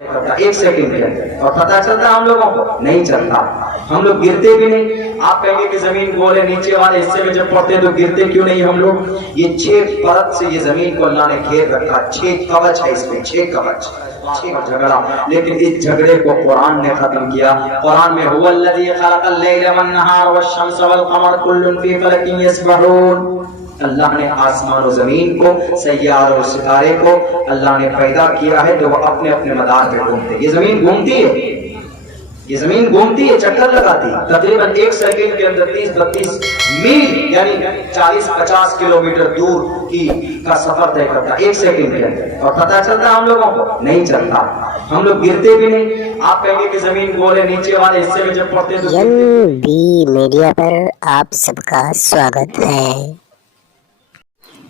एक सेकंड के अंदर, और पता चलता हम लोगों को नहीं चलता। हम लोग गिरते भी नहीं। आप कहेंगे कि जमीन गोल है, नीचे वाले हिस्से में जब पड़ते हैं तो गिरते क्यों नहीं हम लोग? ये 6 परत से ये जमीन को अल्लाह ने घेर रखा, 6 कवच है इसमें, 6 कवच, 6 झगड़ा। लेकिन इस झगड़े को कुरान ने खत्म किया। कुरान में हुवल्लज़ी खलक़ल लैला वन्नहार वश्शम्स वल क़मर कुल्लुन फ़ी फ़लकिन यस्बहून। अल्लाह ने आसमान और जमीन को, सैयारों और सितारे को अल्लाह ने पैदा किया है तो वो अपने अपने मदार पे घूमते। ये जमीन घूमती है, ये जमीन घूमती है, चक्कर लगाती है। तकरीबन 1 सेकंड के अंदर 30-32 मील यानी 40-50 किलोमीटर दूर की का सफर तय करता है 1 सेकंड के अंदर, और पता चलता हम लोगों को नहीं चलता। हम लोग गिरते भी नहीं। आप कहेंगे कि जमीन गोल है, नीचे वाले हिस्से में जब पड़ते हैं तो एनबी मीडिया पर आप सबका स्वागत है।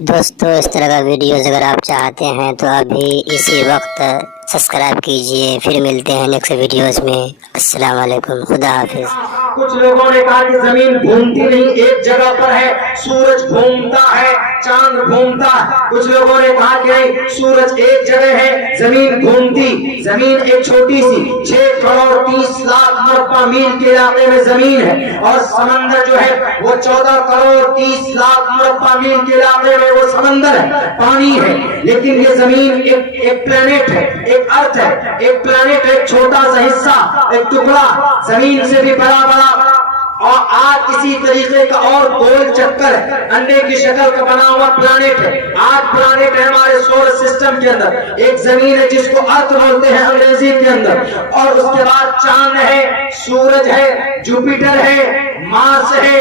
दोस्तों, इस तरह का वीडियोस अगर आप चाहते हैं तो अभी इसी वक्त सब्सक्राइब कीजिए। फिर मिलते हैं नेक्स्ट वीडियोस में। अस्सलाम वालेकुम, खुदा हाफिज। कुछ लोगों ने कहा कि जमीन घूमती नहीं, एक जगह पर है, सूरज घूमता है, चांद घूमता है। कुछ लोगों ने कहा कि नहीं, सूरज एक जगह है, जमीन घूमती। जमीन एक छोटी सी 6 करोड़ 30 लाख मुरब्बा मील के इलाके में जमीन है, और समंदर जो है वो 14 करोड़ 30 लाख मुरब्बा मील के इलाके में वो समंदर है, पानी है। लेकिन ये जमीन एक प्लेनेट है, एक अर्थ है, एक प्लेनेट, एक छोटा सा हिस्सा, एक टुकड़ा, जमीन से भी बड़ा बड़ा। और आज इसी तरीके का और गोल चक्कर अंडे की शक्ल का बना हुआ प्लैनेट है। 8 प्लैनेट है हमारे सोलर सिस्टम के अंदर। एक जमीन है जिसको अर्थ बोलते हैं अंग्रेजी के अंदर, और उसके बाद चांद है, सूरज है, जुपिटर है, मार्स है,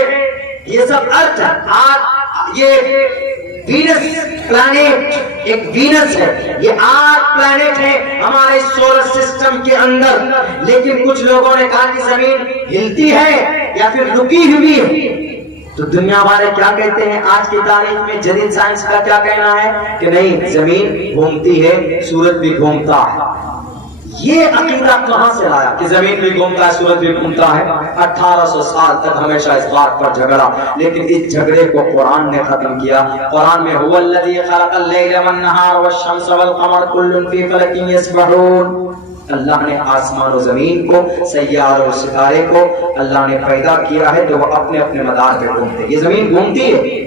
ये सब अर्थ है। आज ये वीनस प्लैनेट, एक वीनस है, ये 8 प्लैनेट है हमारे सोलर सिस्टम के अंदर। लेकिन कुछ लोगों ने कहा कि जमीन हिलती है या फिर रुकी हुई है। तो दुनिया वाले क्या कहते हैं, आज की तारीख में जदीद साइंस का क्या कहना है कि नहीं, जमीन घूमती है, सूरज भी घूमता है। ये अकीदा कहां से लाया कि जमीन भी घूमता है, सूरज भी घूमता है? 1800 साल तक हमेशा इस बात पर झगड़ा, लेकिन इस झगड़े को कुरान ने खत्म किया। कुरान में हुवल्लज़ी खलक़ल लैला वन्नहार वश्शम्स वल क़मर कुल्लुन फ़ी फ़लकिन यस्बहून। अल्लाह ने आसमान और जमीन को, सैयारों और सितारे को अल्लाह ने पैदा किया है तो वो अपने अपने मदार पे घूमते। ये जमीन घूमती है,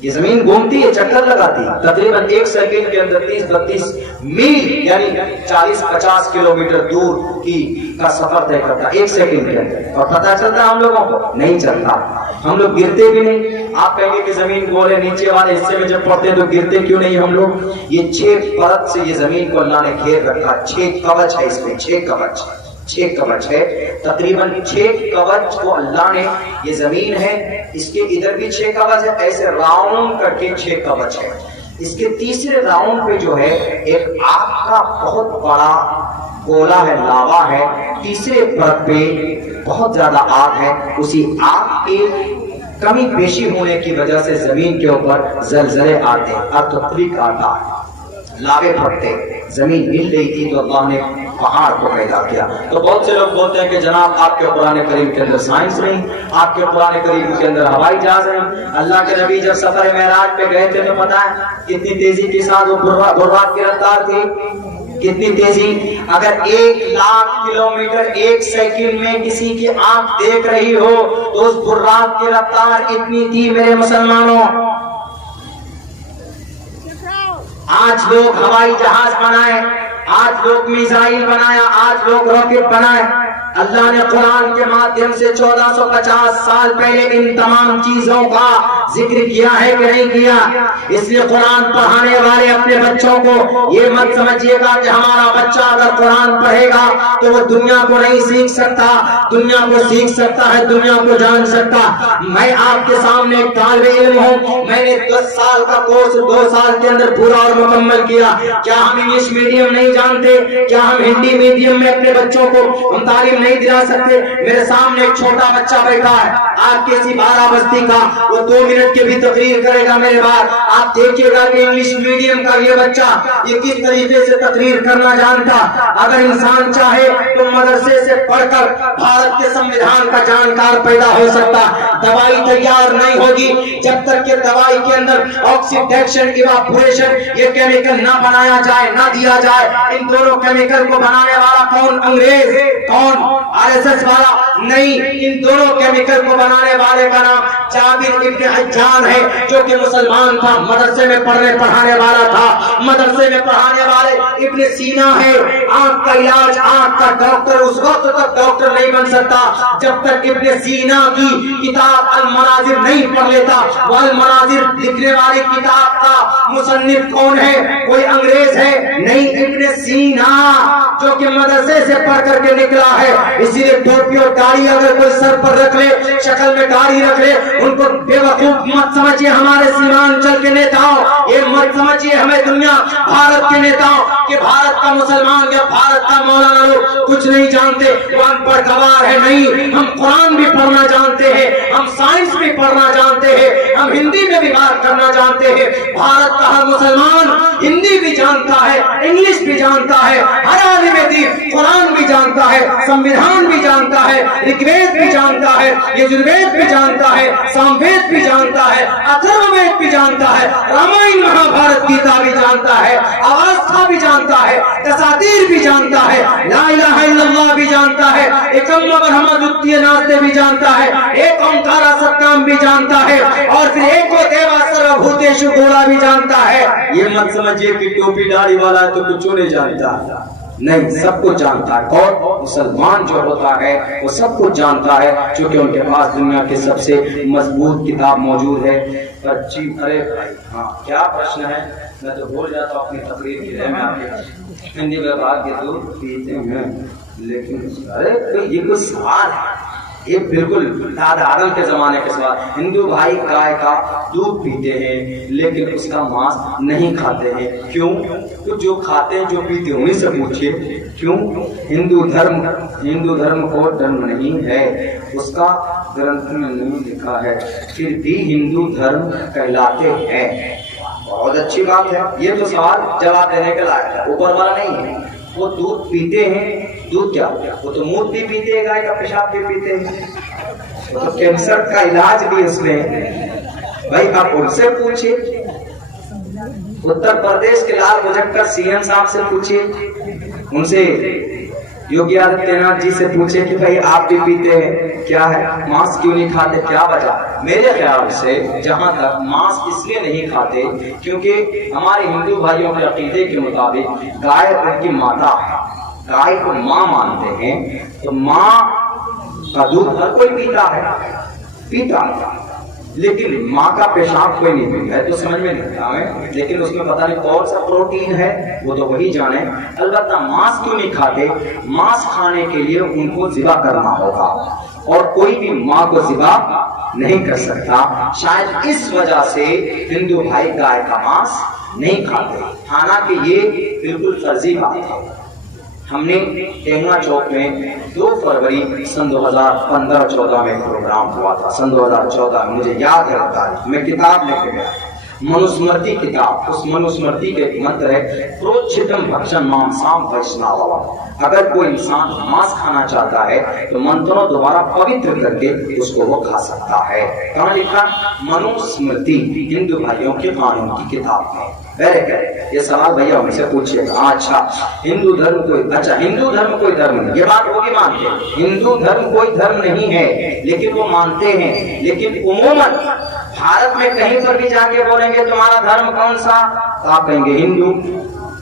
ये जमीन घूमती है, चक्कर लगाती है। तकरीबन 1 सेकंड के अंदर 30-32 मील यानी 40-50 किलोमीटर दूर की का सफर तय करता है 1 सेकंड के अंदर, और पता चलता हम लोगों को नहीं चलता। हम लोग गिरते भी नहीं। आप कहेंगे कि जमीन गोल है, नीचे वाले हिस्से में जब पड़ते हैं तो गिरते क्यों नहीं हम लोग? ये 6 परत से ये जमीन को अल्लाह ने घेर रखा, 6 कवच है इसमें, 6 कवच, 6 कवच है। तकरीबन 6 कवच को अल्लाह ने, ये जमीन है, इसके इधर भी 6 कवच है, ऐसे राउंड करके 6 कवच है। इसके तीसरे राउंड पे जो है एक आग का बहुत बड़ा गोला है, लावा है। तीसरे परत पे बहुत ज्यादा आग है। उसी आग के कमी पेशी होने की वजह से जमीन के ऊपर जलजले आते, अर्थक्वेक आता है, लावे फटते, जमीन हिल रही थी तो अल्लाह ने पहाड़ को पैदा किया। तो बहुत से लोग बोलते हैं कि जनाब आपके कुरान करीम के अंदर साइंस नहीं, आपके कुरान करीम के अंदर हवाई जहाज नहीं। अल्लाह के नबी जब सफर मेराज पे गए थे तो पता है कितनी तेजी के साथ वो बुर्राक की रफ्तार थी, कितनी तेजी। अगर 1 लाख किलोमीटर 1 सेकंड में किसी की आंख देख रही हो तो उस बुर्राक की रफ्तार इतनी थी मेरे मुसलमानों। आज लोग हवाई जहाज बनाए, आज लोग मिसाइल बनाया, आज लोग रॉकेट बनाए। अल्लाह ने कुरान के माध्यम से 1450 साल पहले इन तमाम चीजों का जिक्र किया है कि नहीं किया? इसलिए कुरान पढ़ाने वाले अपने बच्चों को ये मत समझिएगा कि हमारा बच्चा अगर कुरान पढ़ेगा तो वो दुनिया को नहीं सीख सकता। दुनिया को सीख सकता है, दुनिया को जान सकता। मैं आपके सामने एक तालिबे इल्म हूँ, मैंने 10 साल का कोर्स 2 साल के अंदर पूरा और मुकम्मल किया। क्या हम इंग्लिश मीडियम नहीं जानते? क्या हम हिंदी मीडियम में अपने बच्चों को हम तालीम नहीं दिला सकते? मेरे सामने एक छोटा बच्चा बैठा है, आपके सी 12 बस्ती का, वो 2 मिनट मिनट की भी तकरीर करेगा मेरे बाद, आप देखिएगा कि इंग्लिश मीडियम का ये बच्चा ये किस तरीके से तकरीर करना जानता। अगर इंसान चाहे तो मदरसे से पढ़कर भारत के संविधान का जानकार पैदा हो सकता। दवाई तैयार नहीं होगी जब तक कि दवाई के अंदर ऑक्सीडेशन, इवापोरेशन ये केमिकल ना बनाया जाए, ना दिया जाए। इन दोनों केमिकल को बनाने वाला कौन? अंग्रेज। कौन? आरएसएस वाला? नहीं, इन दोनों केमिकल को बनाने वाले का नाम जाबिर इब्न हज्जान है, जो कि मुसलमान था, मदरसे में पढ़ाने वाला था। मदरसे में पढ़ाने वाले इब्न सीना है। आंख का इलाज, आंख का डॉक्टर उस वक्त तक डॉक्टर नहीं बन सकता जब तक इब्न सीना की किताब अल मनाजिर नहीं पढ़ लेता। वह अल मनाजिर लिखने वाली किताब का मुसन्निफ कौन है? कोई अंग्रेज है? नहीं, इब्न सीना, जो कि मदरसे से पढ़ करके निकला है। इसीलिए टोपी और दाढ़ी अगर कोई सर पर रख ले, शक्ल में दाढ़ी रख ले, उनको बेवकूफ मत समझिए हमारे सीमांचल के नेताओं। ये मत समझिए हमें दुनिया भारत के नेताओं कि भारत का मुसलमान या भारत का मौलाना लोग कुछ नहीं जानते, वो अनपढ़ गवार है। नहीं, हम कुरान भी पढ़ना जानते हैं, हम साइंस भी पढ़ना जानते हैं, हम हिंदी में भी बात करना जानते हैं। भारत का हर मुसलमान हिंदी भी जानता है, इंग्लिश भी जानता है, हर आलिम दीन कुरान भी जानता है, संविधान भी जानता है, ऋग्वेद भी जानता है, यजुर्वेद भी जानता है, सामवेद भी जानता है, अथर्ववेद भी जानता है, रामायण महाभारत गीता भी जानता है, अवस्था भी जानता है, दसातीर भी जानता है, ला इलाहा इल्लल्लाह भी जानता है, एकम्मा ब्रह्मा द्वितीय नास्ते भी जानता है, एक ओंकारा सत्याम भी जानता है, और फिर एको देवा सर्वभूतेषु गोला भी जानता है। ये मत समझिए कि टोपी दाढ़ी वाला है तो कुछ नहीं जानता। नहीं, सब कुछ जानता है। और मुसलमान जो होता है वो सब कुछ जानता है, क्योंकि उनके पास दुनिया की सबसे मजबूत किताब मौजूद है। अरे भाई, हाँ, क्या प्रश्न है? मैं तो भूल जाता हूँ अपनी तकरीर की में आपके हिंदी में बात के तो पीते हैं, लेकिन अरे तो ये कुछ सवाल है, ये बिल्कुल दादा आदम के जमाने के सवाल। हिंदू भाई गाय का दूध पीते हैं लेकिन उसका मांस नहीं खाते हैं। क्यों? तो जो खाते हैं, जो पीते हैं, उन्हीं से पूछिए क्यों। हिंदू धर्म को धर्म नहीं है, उसका ग्रंथ में नहीं लिखा है, फिर भी हिंदू धर्म कहलाते हैं। बहुत अच्छी बात है, ये तो सवाल जवाब देने के लायक है, ऊपर वाला नहीं है। वो दूध पीते हैं, दूध क्या, वो तो मूत्र भी पीते हैं, गाय का पेशाब भी पीते हैं, वो तो कैंसर का इलाज भी उसमें। भाई आप उनसे पूछिए, उत्तर प्रदेश के लाल मुजफ्फर सीएम साहब से पूछिए, उनसे योगी आदित्यनाथ जी से पूछे कि भाई आप भी पीते हैं, क्या है, मांस क्यों नहीं खाते, क्या वजह? मेरे ख्याल से जहां तक मांस इसलिए नहीं खाते क्योंकि हमारे हिंदू भाइयों के अकीदे के मुताबिक गाय उनकी माता है, गाय को माँ मानते हैं, तो माँ का दूध हर कोई पीता है, लेकिन माँ का पेशाब कोई नहीं पीता है, तो समझ में नहीं आता हमें। लेकिन उसमें पता नहीं कौन सा प्रोटीन है, वो तो वही जाने। अलबत्ता मांस क्यों नहीं खाते? मांस खाने के लिए उनको ज़िबा करना होगा, और कोई भी माँ को ज़िबा नहीं कर सकता। शायद इस वजह से हिंदू भाई गाय का मांस नहीं खाते। हालांकि ये बिल्कुल फर्जी बात है। हमने टेंगना चौक में 2 फरवरी सन 2015-14 में प्रोग्राम हुआ था। सन 2014 में मुझे याद है तारीख, मैं किताब लेके गया, मनुस्मृति किताब। उस मनुस्मृति के मंत्र है, प्रोच्छितम भक्षण मांसाम वैष्णव। अगर कोई इंसान मांस खाना चाहता है तो मंत्रों द्वारा पवित्र करके उसको वो खा सकता है। कहाँ लिखा? मनुस्मृति, हिंदू भाइयों के कानून की किताब में। ये सवाल भैया हमसे पूछिएगा। अच्छा, हिंदू धर्म कोई धर्म नहीं, ये बात वो भी मानते हैं। हिंदू धर्म कोई धर्म नहीं है, लेकिन वो मानते हैं। लेकिन उमूमन भारत में कहीं पर भी जाके बोलेंगे तुम्हारा धर्म कौन सा, तो आप कहेंगे हिंदू,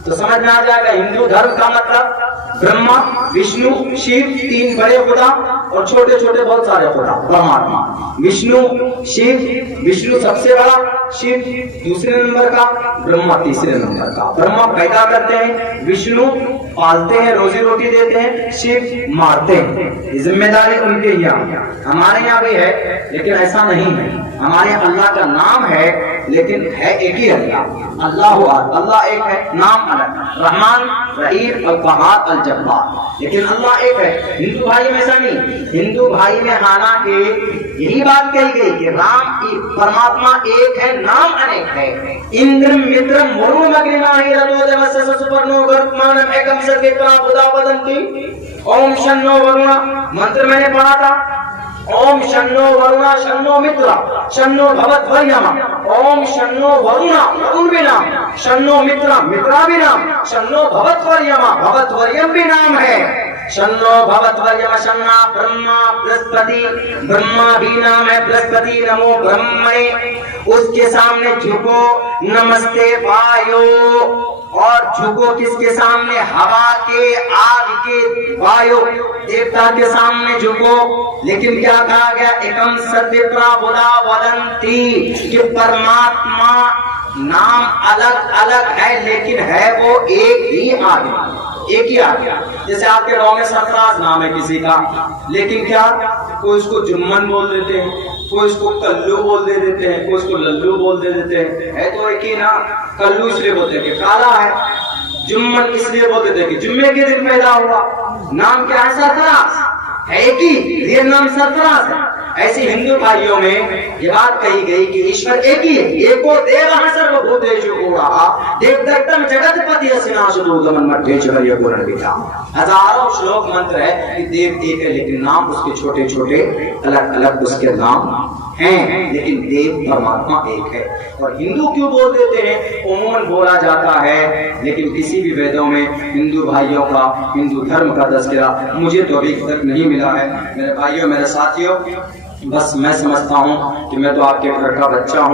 तो समझ में आ जाएगा हिंदू धर्म का मतलब ब्रह्मा, विष्णु, शिव, 3 बड़े खुदा और छोटे छोटे बहुत सारे खुदा, परमात्मा। विष्णु, शिव, विष्णु सबसे बड़ा, शिव दूसरे नंबर का, ब्रह्मा तीसरे नंबर का। ब्रह्मा पैदा करते हैं, विष्णु पालते हैं, रोजी रोटी देते हैं, शिव मारते हैं। जिम्मेदारी उनके यहाँ, हमारे यहाँ भी है लेकिन ऐसा नहीं है। हमारे अल्लाह का नाम है लेकिन है एक ही अल्लाह। अल्लाह एक है, नाम अलग, रहमान, रहीम, अल कहार, अल जब्बार, लेकिन अल्लाह एक है। हिंदू भाई में ऐसा नहीं, हिंदू भाई में हालांकि यही बात कही गई कि राम परमात्मा एक है, नाम अनेक है। इंद्रम मित्रम वरुण अग्निनाहि रतोदेवस्य सुपर्णो गर्भमानम एकम सर्वेत्रा बुधा वदन्ति। ओम शन्नो वरुण मंत्र मैंने पढ़ा था। ओम शन्नो वरुणा शन्नो मित्र शन्नो भवद्वर्यम। ओम शन्नो वरुणा वरुण भी नाम, शन्नो मित्र मित्रा भी नाम, शन्नो भवद्वर्यम भवद्वर्यम भी नाम है। शन्नो भवद्वर्यम शन्ना ब्रह्मा बृहस्पति, ब्रह्मा भी नाम है, बृहस्पति नमो ब्रह्मणे। उसके सामने झुको, नमस्ते वायो, और झुको किसके सामने? हवा के, आग के, वायु देवता के सामने झुको। लेकिन क्या कहा गया? एकम सद्विप्रा बुधा वदंती, कि परमात्मा नाम अलग अलग है लेकिन है वो एक ही आदमी, एक ही आदमी। जैसे आपके गांव में सरफराज नाम है किसी का, लेकिन क्या कोई उसको जुम्मन बोल देते हैं, कोई उसको कल्लू बोल दे देते हैं, कोई उसको लल्लू बोल दे देते हैं। है तो एक ही ना। कल्लू इसलिए बोलते हैं कि काला है, जुम्मन इसलिए बोल देते हैं कि जुम्मे के दिन पैदा हुआ। नाम क्या है? सरफराज है, एक ही रियल नाम सरफराज है। ऐसे हिंदू भाइयों में ये बात कही गई कि ईश्वर एक ही है, एको देवः सर्वभूतेषु गुणः देवदत्तम जगतपति अस्नाशुदूतमन मध्ये चर्य गुणविदा। हजारों श्लोक मंत्र है कि देव एक है, लेकिन नाम उसके छोटे छोटे अलग अलग उसके नाम हैं, लेकिन देव परमात्मा एक है। और हिंदू क्यों बोल देते हैं? उम्मन बोला जाता है, लेकिन किसी भी वेदों में हिंदू भाइयों का, हिंदू धर्म का तज़किरा मुझे तो अभी तक नहीं मिला है। मेरे भाइयों, मेरे साथियों, बस मैं समझता हूँ कि मैं तो आपके घर का बच्चा हूँ।